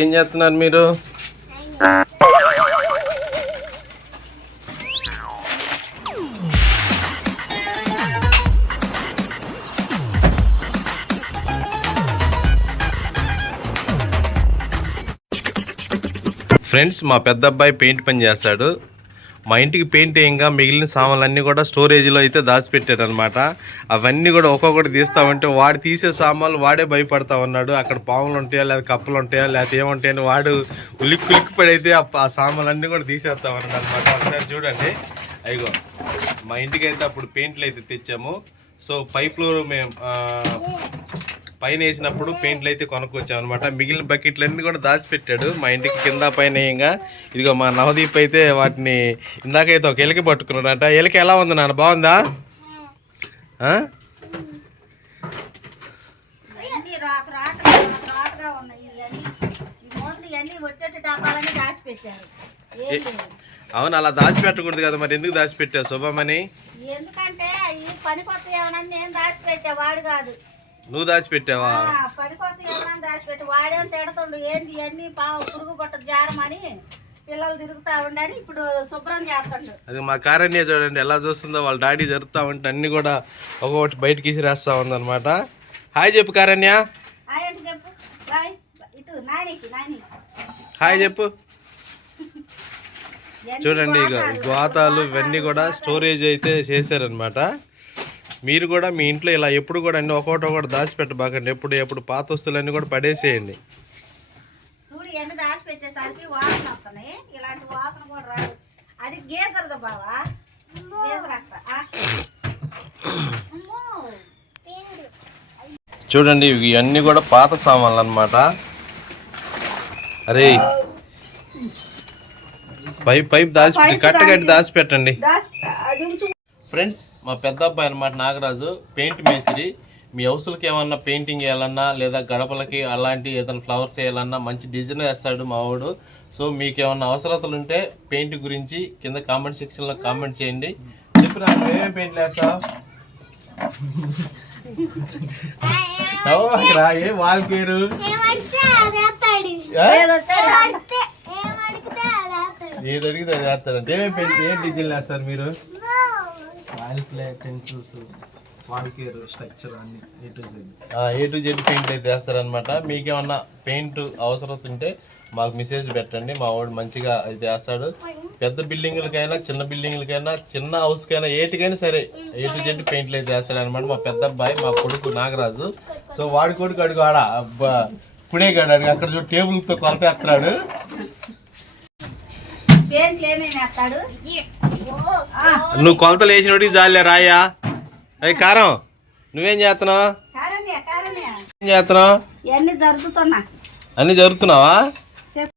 ఏం చేస్తున్నారు మీరు? ఫ్రెండ్స్ మా పెద్ద అబ్బాయి పెయింట్ పని చేస్తాడు. మా ఇంటికి పెయింట్ వేయంగా మిగిలిన సామాన్లన్నీ కూడా స్టోరేజ్లో అయితే దాచిపెట్టారు అనమాట అవన్నీ కూడా ఒక్కొక్కటి తీస్తామంటే వాడు తీసే సామాన్లు వాడే భయపడతా ఉన్నాడు. అక్కడ పాములు ఉంటాయా లేదా కప్పలు ఉంటాయా లేకపోతే ఏముంటాయని వాడు ఉలిక్కి ఉలిక్కి పడైతే ఆ సామాన్లన్నీ కూడా తీసేస్తామన్నాడు అనమాట ఒకసారి చూడండి. అయ్యో మా ఇంటికి అయితే అప్పుడు పెయింట్లు అయితే తెచ్చాము. సో పైప్లో మేము పైన వేసినప్పుడు పెయింట్లు అయితే కొనుక్కొచ్చాం అనమాట మిగిలిన బకెట్లన్నీ కూడా దాచిపెట్టాడు. మా ఇంటికి కింద పైన ఇంకా ఇదిగో మా నవదీప్ అయితే వాటిని ఇందాకైతే ఒక ఎలిక పట్టుకున్నాడంట. ఎలిక ఎలా ఉంది నాన్న? బాగుందా? అవును అలా దాచిపెట్టకూడదు కదా మరి. ఎందుకు దాచిపెట్టావు శుభమని? ఎందుకంటే పని కొత్త ఏమన్నా నేను దాచిపెట్టా వాడు కాదు. నువ్వు దాచిపెట్టావా? ఆ, పని కొత్త ఏమన్నా దాచిపెట్టి వాడేం తిడుతుండు ఏంది ఇవన్నీ పా పురుగు పట్ట జారమని పిల్లలు తిరుగుతా ఉండని ఇప్పుడు శుభ్రం చేస్తుండు. అది మా కారణ్య చూడండి ఎలా చూస్తుందో వాళ్ళ డాడీ జరుగుతా ఉంటే అన్ని కూడా ఒక్కొక్కటి బయటకి ఇసిరేస్తా ఉందన్నమాట. హాయ్ చెప్పు కారణ్య. ఏంటి చెప్పు. బాయ్. ఇటు నానికి నాని హాయ్ చెప్పు. చూడండి ఇక. గోతాలు. ఇవన్నీ కూడా స్టోరేజ్ అయితే చేశారనమాట మీరు కూడా మీ ఇంట్లో ఇలా ఎప్పుడు కూడా అన్ని ఒక్కొక్కటి ఒకటి దాచిపెట్టబాకండి. ఎప్పుడు ఎప్పుడు పాత వస్తువులన్నీ కూడా పడేసేయండి. వాసన వస్తున్నాయి. ఇలాంటి వాసన కూడా రాదు. అది బావా. చూడండి ఇవన్నీ కూడా పాత సామాన్లు అనమాట అరే పైప్ పైప్ దాచిపెట్టి కట్ట కట్టి దాచిపెట్టండి. ఫ్రెండ్స్ మా పెద్ద అబ్బాయి అనమాట నాగరాజు పెయింట్ మేసిరి మీ హౌస్లకి ఏమన్నా పెయింటింగ్ వేయాలన్నా లేదా గడపలకి అలాంటి ఏదైనా ఫ్లవర్స్ వేయాలన్నా మంచి డిజైన్ వేస్తాడు మా వాడు. సో మీకు ఏమన్నా అవసరతలు ఉంటే పెయింట్ గురించి కింద కామెంట్ సెక్షన్లో కామెంట్ చేయండి. చెప్పినా ఏమేమి పెయింట్లు వేస్తావు? ఏ వాల్ కేరు ఏదొస్తే ఏది అడిగితే అది వేస్తాడంటే ఏమేమి పెయింట్ ఏ డిజైన్ వేస్తారు మీరు? ఆయిల్ ప్లే పెన్సిల్స్ వాల్కేర్ స్ట్రక్చర్ అన్ని A to Z A to Z paint అయితే వేస్తారనమాట మీకు ఏమన్నా పెయింట్ అవసరం ఉంటే మాకు మెసేజ్ పెట్టండి. మా వాడు మంచిగా అయితే వేస్తాడు పెద్ద బిల్డింగులకైనా చిన్న బిల్డింగులకైనా చిన్న హౌస్కైనా ఏటికైనా సరే ఏ టు జెడ్ పెయింట్లు అయితే వేస్తాడు అనమాట మా పెద్ద అబ్బాయి మా కొడుకు నాగరాజు. సో వాడి కొడుకు అడుగు ఆడ అబ్బా పుడే గాడు అడుగు. అక్కడ చూడు టేబుల్తో కొలత వేస్తున్నాడు పెయింట్లు ఏమేమి వేస్తాడు నువ్వు కొలతలు వేసినోడికి జాలే రాయా అయ్యి కారం. నువ్వేం చేస్తున్నావు? ఏం చేస్తున్నావు? అన్నీ జరుగుతున్నావా?